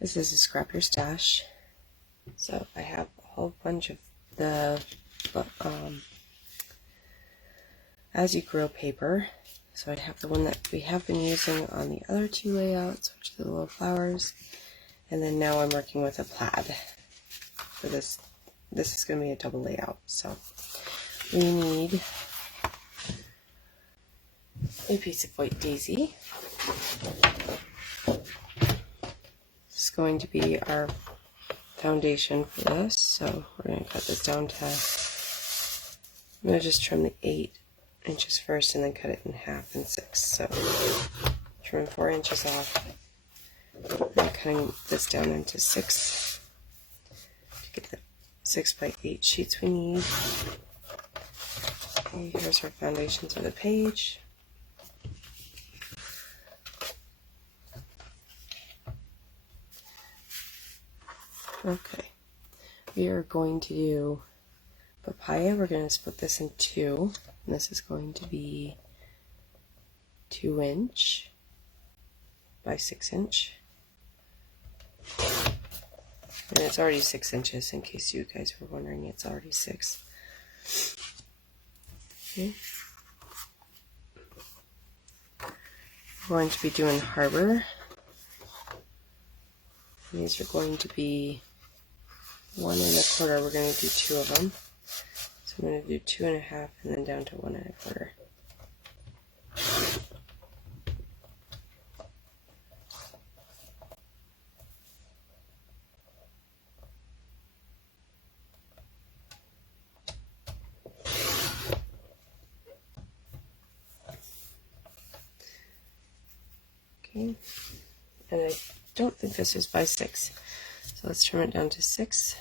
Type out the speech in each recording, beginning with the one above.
This is a Scrap Your Stash. So I have a whole bunch of the As You Grow paper. So I have the one that we have been using on the other two layouts, which are the little flowers. And then now I'm working with a plaid. For this is going to be a double layout. So we need a piece of white daisy. This is going to be our foundation for this. So we're going to cut this down to, I'm going to just trim the 8 inches first and then cut it in half and 6. So trim 4 inches off. I'm cutting this down into 6 to get the 6x8 sheets we need. Okay, here's our foundations of the page. Okay, we are going to do papaya. We're going to split this in 2, and this is going to be 2 inch by 6 inch. And it's already 6 inches, in case you guys were wondering, it's already 6. Okay. We're going to be doing harbor. And these are going to be 1 1/4. We're going to do 2 of them. So I'm going to do 2 1/2 and then down to 1 1/4. Okay, and I don't think this is by 6, so let's trim it down to 6.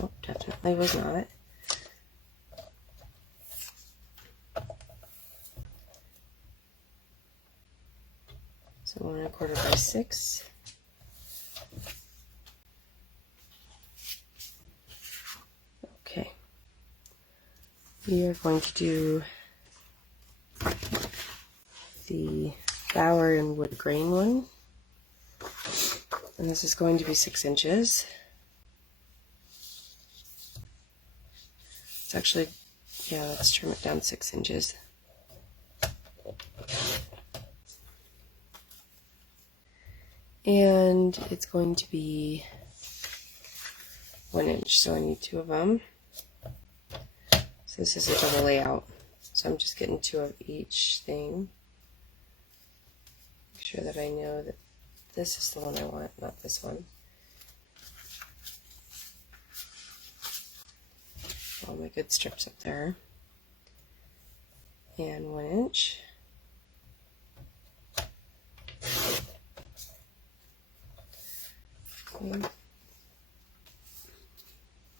Nope, definitely was not. So 1 1/4 by 6. Okay, we are going to do the flower and wood grain one, and this is going to be 6 inches. It's actually, yeah, let's trim it down 6 inches. And it's going to be 1 inch, so I need 2 of them. So this is a double layout, so I'm just getting 2 of each thing. Make sure that I know that this is the one I want, not this one. All my good strips up there. And 1 inch. Okay.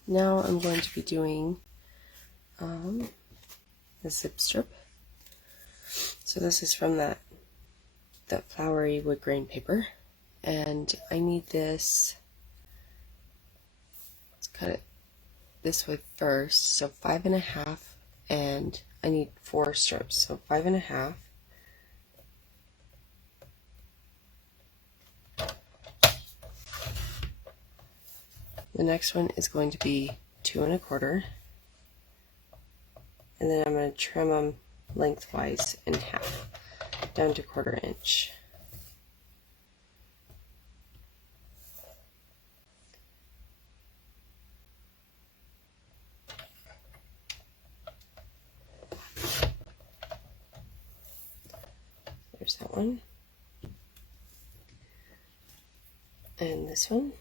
Now I'm going to be doing the zip strip. So this is from that flowery wood grain paper, and I need this. Let's cut it this way first. So 5 1/2, and I need 4 strips. So 5 1/2. The next one is going to be 2 1/4, and then I'm going to trim them lengthwise in half, down to 1/4 inch. There's that one. And this one.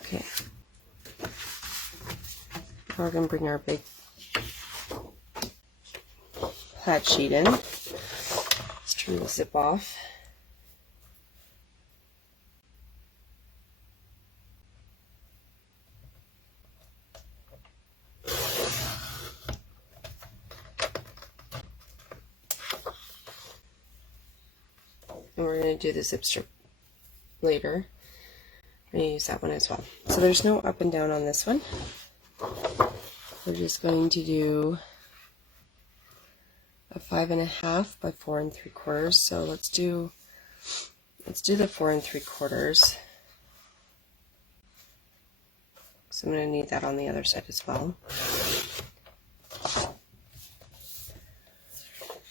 Okay. Now we're going to bring our big plaid sheet in. Let's trim the zip off. And we're going to do the zip strip later. I'm going to use that one as well. So there's no up and down on this one. we're just going to do a 5.5 by 4 3/4. So let's do the 4 3/4. So I'm going to need that on the other side as well.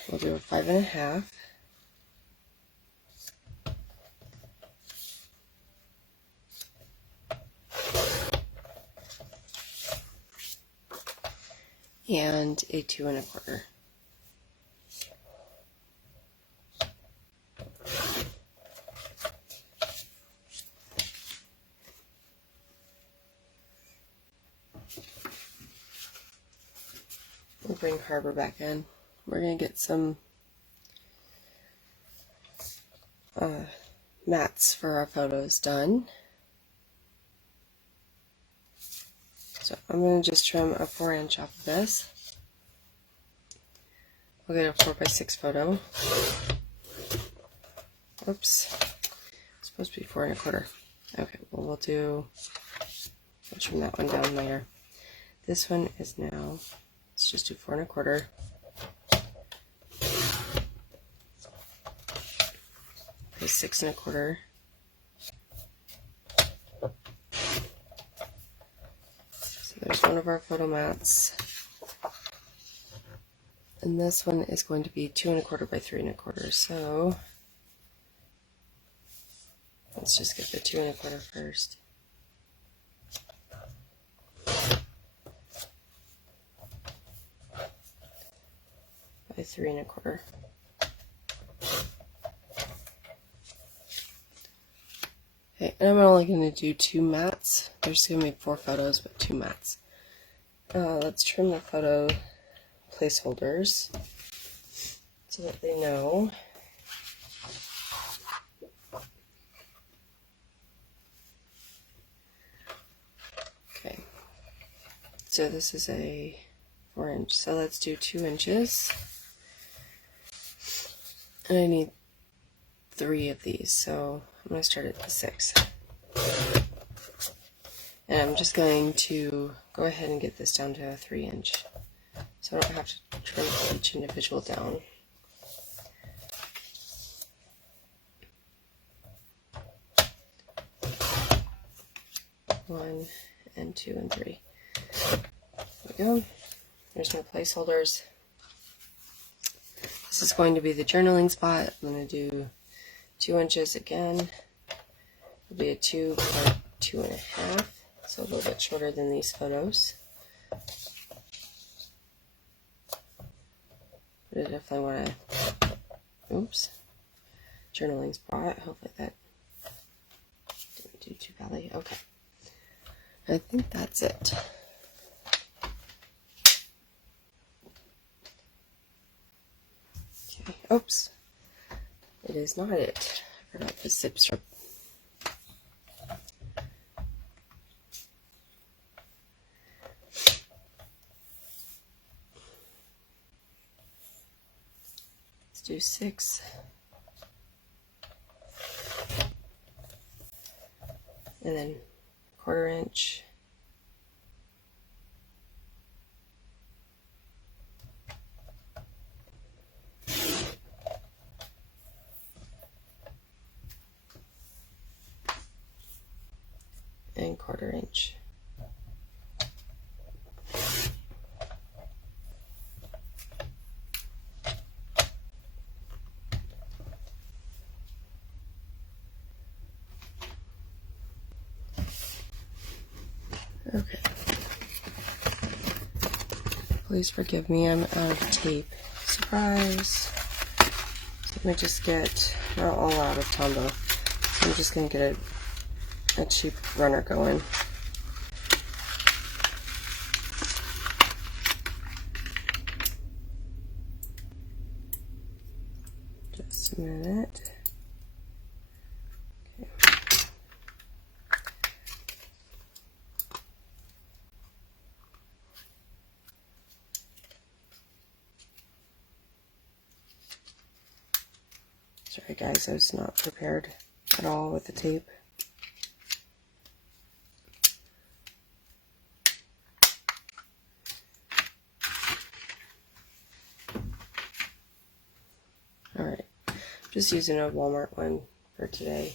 We'll do a 5.5. And a 2 1/4. We'll bring Harbor back in. We're going to get some mats for our photos done. So I'm going to just trim a 4" off of this. We'll get a 4 by 6 photo. Oops. It's supposed to be 4 1/4. Okay, well we'll trim that one down later. This one is now, let's just do 4 1/4. By 6 1/4. So there's one of our photo mats. And this one is going to be 2 1/4 by 3 1/4. So let's just get the 2 1/4 first. By 3 1/4. Okay, and I'm only going to do 2 mats. There's going to be 4 photos, but 2 mats. Let's trim the photo placeholders so that they know. Okay, so this is a 4 inch, so let's do 2 inches. And I need 3 of these, so I'm going to start at the 6. And I'm just going to go ahead and get this down to a 3 inch. So I don't have to trim each individual down. One and 2 and 3. There we go. There's my placeholders. This is going to be the journaling spot. I'm going to do 2 inches again. It'll be a 2 by 2 1/2, so a little bit shorter than these photos. But I definitely want to, oops, journaling spot. Hopefully that didn't do too badly. Okay, I think that's it. Okay, oops, it is not it. I forgot the zip strip. Do 6, and then 1/4 inch, and 1/4 inch. Okay. Please forgive me, I'm out of tape. Surprise! So let me just get, we're all out of Tombow. So I'm just going to get a cheap runner going. Just a minute. Sorry guys, I was not prepared at all with the tape. Just using a Walmart one for today.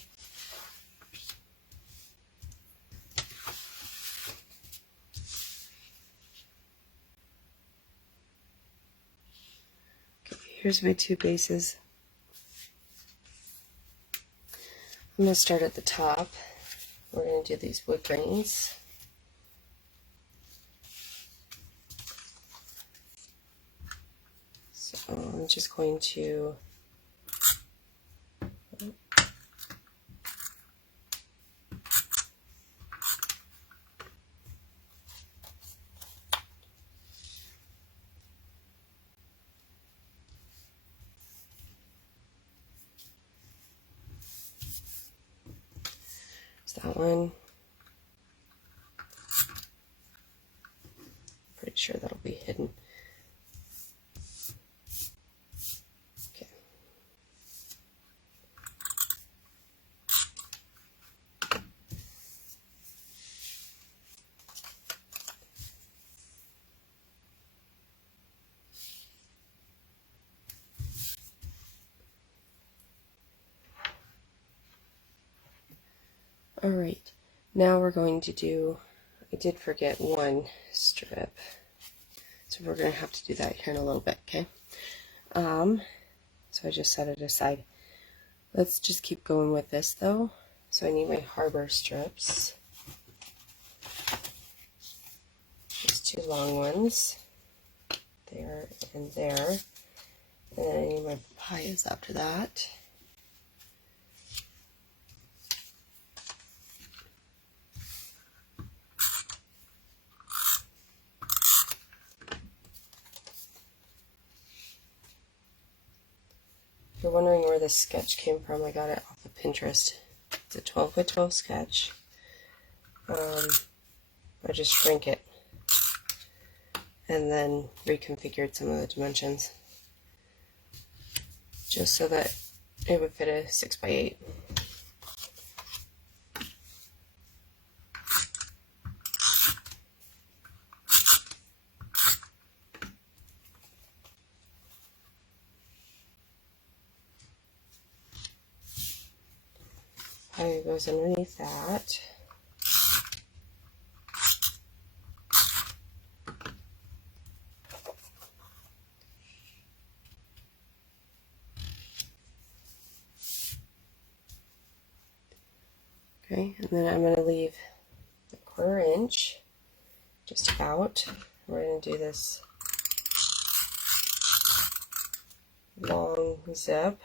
Okay, here's my 2 bases. I'm going to start at the top. We're going to do these wood grains. So I'm just going to that one. Pretty sure that'll be hidden. Okay. All right. Now we're going to do, I did forget one strip. So we're going to have to do that here in a little bit, okay? So I just set it aside. Let's just keep going with this though. So I need my harbor strips. These 2 long ones. There and there. And then I need my papayas after that. If you're wondering where this sketch came from, I got it off of Pinterest. It's a 12 by 12 sketch. I just shrank it and then reconfigured some of the dimensions just so that it would fit a 6 by 8. It goes underneath that. Okay, and then I'm going to leave a 1/4 inch just out. We're going to do this long zip.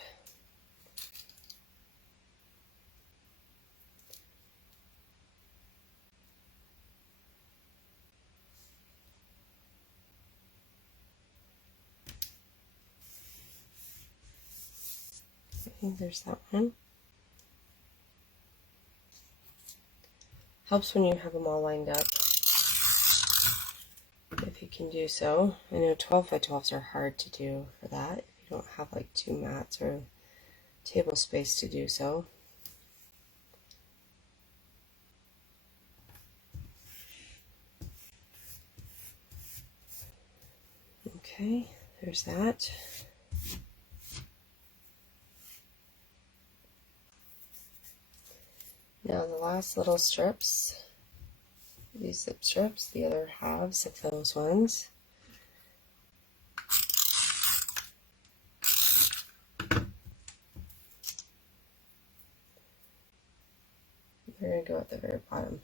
Okay, there's that one. Helps when you have them all lined up, if you can do so. I know 12 by 12s are hard to do for that, if you don't have like 2 mats or table space to do so. Okay, there's that. Now the last little strips, these zip strips, the other halves of those ones. We're going to go at the very bottom.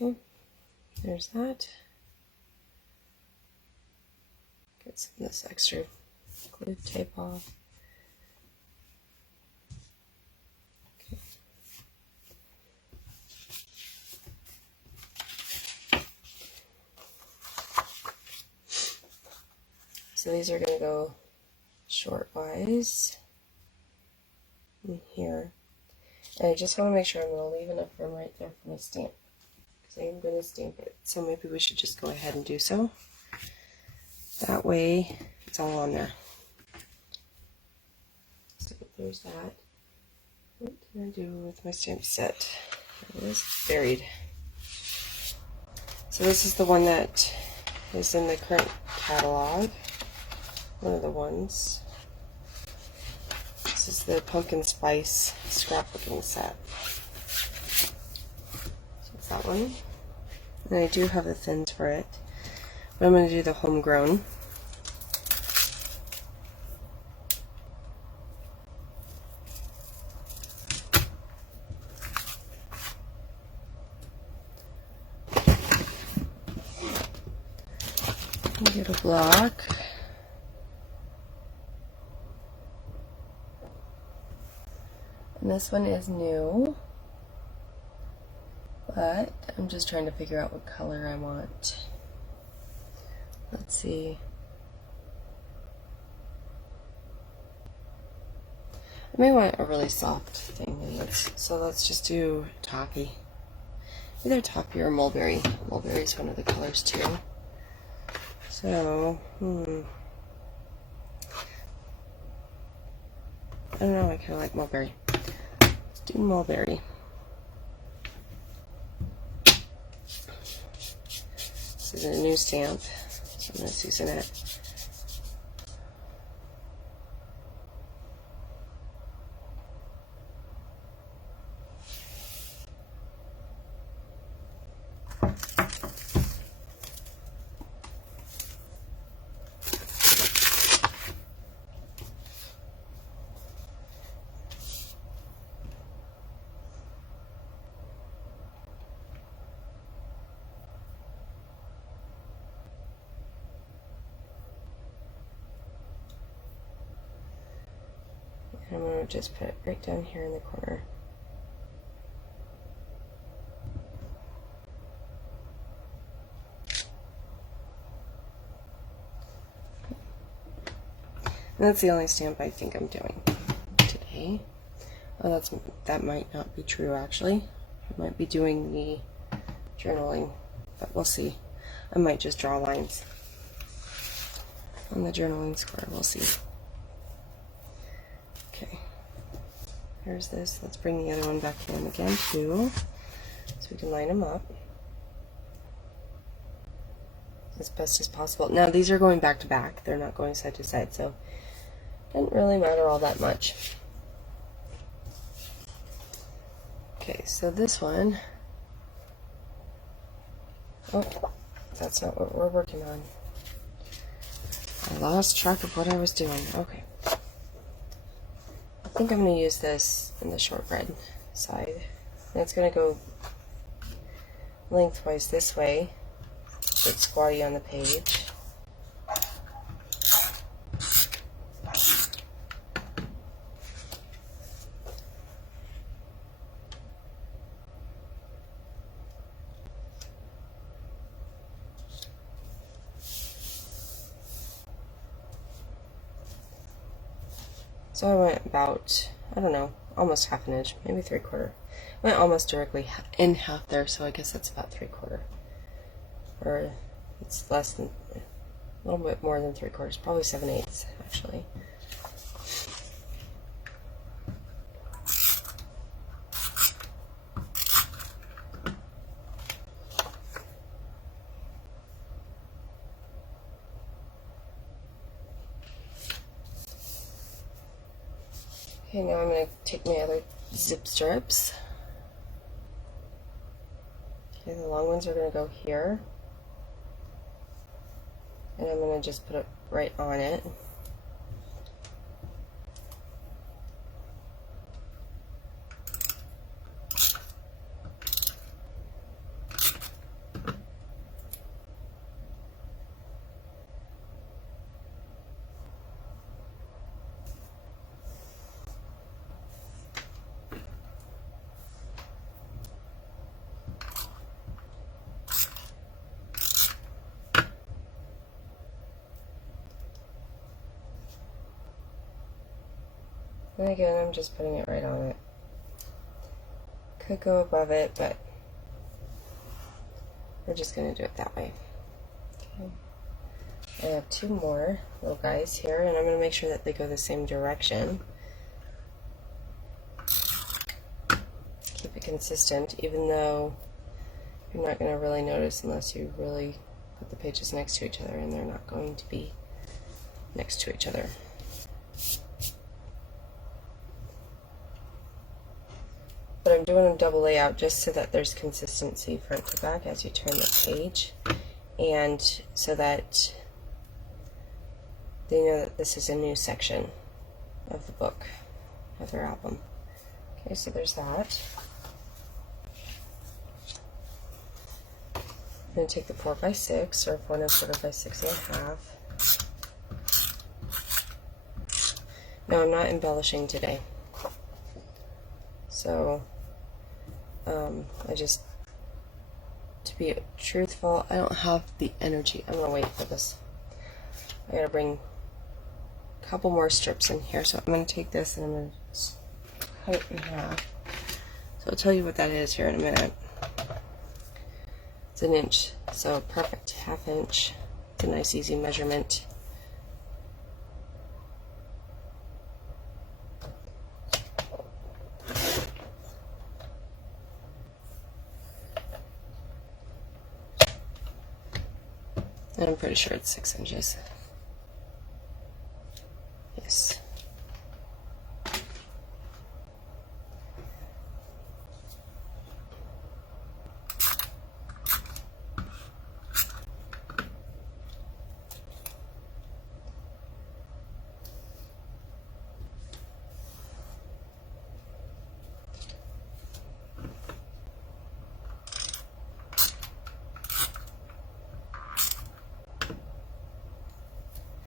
Okay, there's that. Get some of this extra glue tape off. Okay. So these are going to go short wise in here. And I just want to make sure I'm going to leave enough room right there for my stamp, because I am going to stamp it. So maybe we should just go ahead and do so. That way it's all on there. So there's that. What did I do with my stamp set? It is buried. So this is the one that is in the current catalog. One of the ones. This is the pumpkin spice scrapbooking set. So it's that one. And I do have the thins for it. But I'm going to do the homegrown. Get a block. And this one is new, but I'm just trying to figure out what color I want. Let's see. I may want a really soft thing. So let's just do Toffee. Either Toffee or Mulberry. Mulberry is one of the colors too. So, I don't know, I kind of like Mulberry. Let's do Mulberry. This is a new stamp, so I'm going to season it. I'm going to just put it right down here in the corner. And that's the only stamp I think I'm doing today. Oh, that might not be true actually. I might be doing the journaling, but we'll see. I might just draw lines on the journaling square. We'll see. Okay, here's this. Let's bring the other one back in again too, so we can line them up as best as possible. Now these are going back to back. They're not going side to side, so it doesn't really matter all that much. Okay, so this one, oh, that's not what we're working on. I lost track of what I was doing. Okay. I think I'm going to use this in the shortbread side. And it's going to go lengthwise this way, so it's squatty on the page. So I went about, I don't know, almost half an inch, maybe 3/4. Went almost directly in half there, so I guess that's about 3/4. Or it's less than, a little bit more than 3/4, probably 7/8 actually. Okay, now I'm going to take my other zip strips. Okay, the long ones are going to go here. And I'm going to just put it right on it. And again, I'm just putting it right on it. Could go above it, but we're just going to do it that way. Okay. I have 2 more little guys here, and I'm going to make sure that they go the same direction. Keep it consistent, even though you're not going to really notice unless you really put the pages next to each other, and they're not going to be next to each other. But I'm doing a double layout just so that there's consistency front to back as you turn the page, and so that they know that this is a new section of the book, of their album. Okay, so there's that. I'm going to take the 4x6 or 4 1/4 by 6 1/2. Now I'm not embellishing today, so I just, to be truthful, I don't have the energy. I'm gonna wait for this. I gotta bring a couple more strips in here, so I'm gonna take this and I'm gonna cut it in half. So I'll tell you what that is here in a minute. It's 1 inch, so perfect 1/2 inch. It's a nice easy measurement. And I'm pretty sure it's 6 inches. Yes.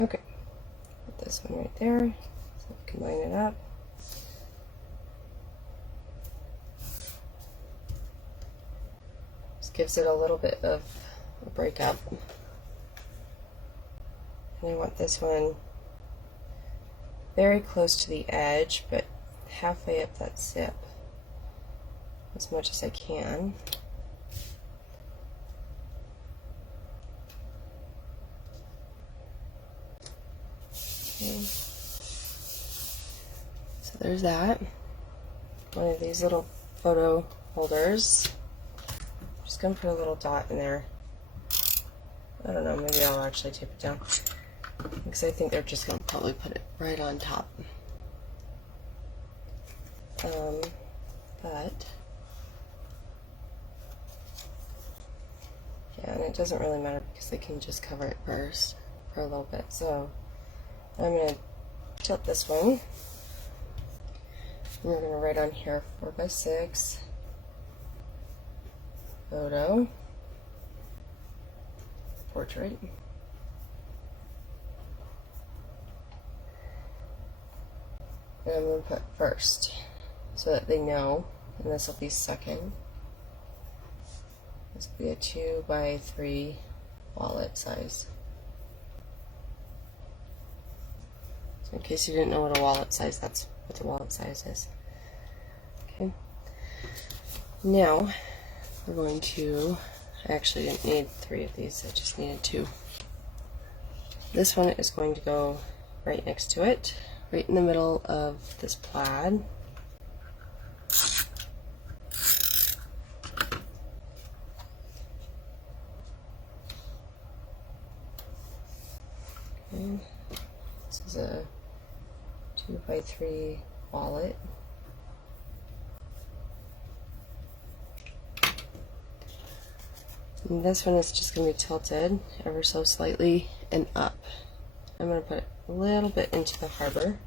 Okay, put this one right there, so we can line it up. Just gives it a little bit of a breakup. And I want this one very close to the edge, but halfway up that zip, as much as I can. So there's that. One of these little photo holders. I'm just going to put a little dot in there. I don't know, maybe I'll actually tape it down, because I think they're just going to probably put it right on top. But yeah, and it doesn't really matter because they can just cover it first for a little bit. So I'm going to tilt this one. We're going to write on here 4x6 photo portrait. And I'm going to put first so that they know, and this will be second. This will be a 2x3 wallet size. So in case you didn't know what a wallet size, that's what the wallet size is. Okay. Now we're going to, I actually didn't need 3 of these, I just needed 2. This one is going to go right next to it, right in the middle of this plaid. Okay. This is a 2x3 wallet. And this one is just going to be tilted ever so slightly and up. I'm going to put a little bit into the harbor.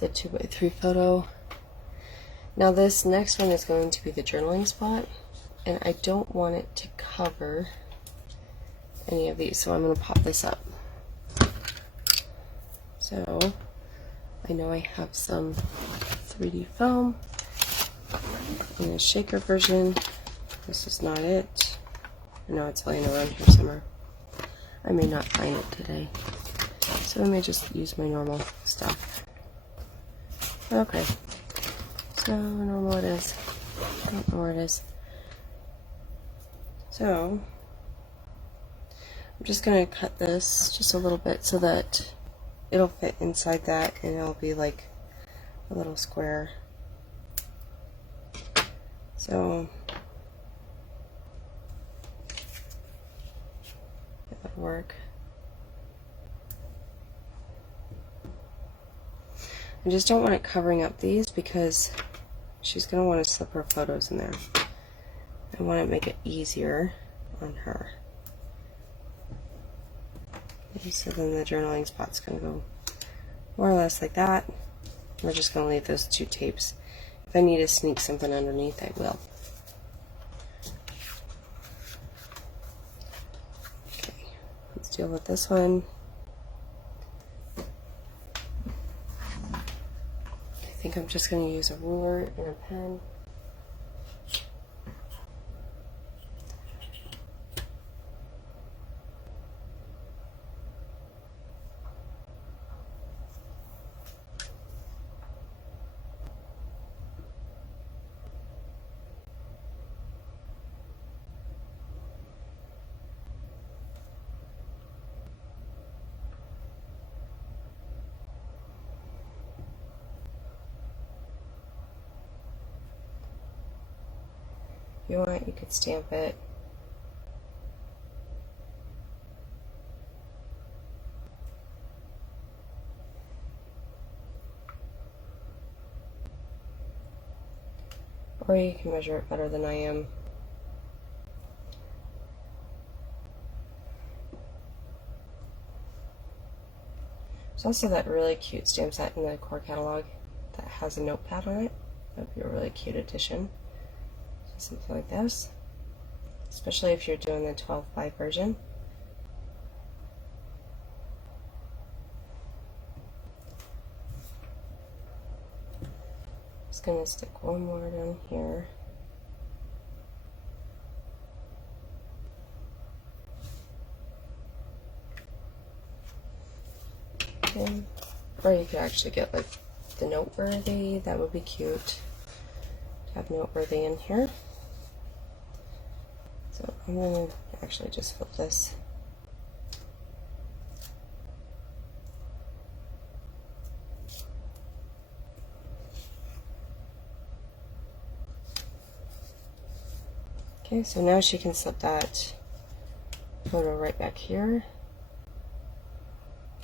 It's a 2x3 photo. Now this next one is going to be the journaling spot, and I don't want it to cover any of these, so I'm going to pop this up. So I know I have some 3D foam in a shaker version. This is not it. I know it's laying around here somewhere. I may not find it today, so I may just use my normal stuff. Okay, so normal it is. I don't know where it is. So I'm just going to cut this just a little bit so that it'll fit inside that and it'll be like a little square. So that'll work. I just don't want it covering up these because she's going to want to slip her photos in there. I want to make it easier on her. So then the journaling spot's going to go more or less like that. We're just going to leave those two tapes. If I need to sneak something underneath, I will. Okay, let's deal with this one. I think I'm just going to use a ruler and a pen. If you want, you could stamp it. Or you can measure it better than I am. There's also that really cute stamp set in the core catalog that has a notepad on it. That would be a really cute addition. Something like this, especially if you're doing the 12x version. Just gonna stick one more down here. Okay. Or you could actually get like the noteworthy, that would be cute to have noteworthy in here. So I'm going to actually just flip this. Okay, so now she can slip that photo right back here.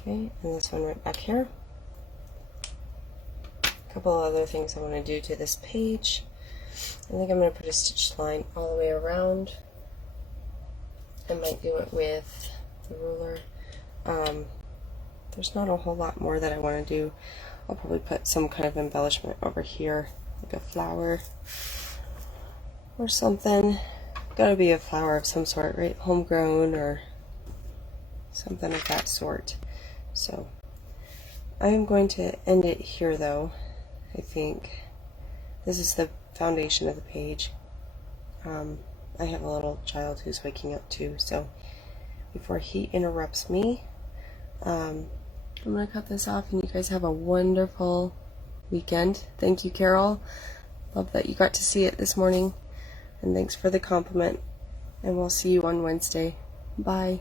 Okay, and this one right back here. A couple other things I want to do to this page. I think I'm going to put a stitch line all the way around. I might do it with the ruler. There's not a whole lot more that I want to do. I'll probably put some kind of embellishment over here, like a flower or something. Gotta be a flower of some sort, right? Homegrown or something of that sort. So I am going to end it here though. I think this is the foundation of the page. I have a little child who's waking up too, so before he interrupts me, I'm going to cut this off, and you guys have a wonderful weekend. Thank you, Carol. Love that you got to see it this morning, and thanks for the compliment, and we'll see you on Wednesday. Bye.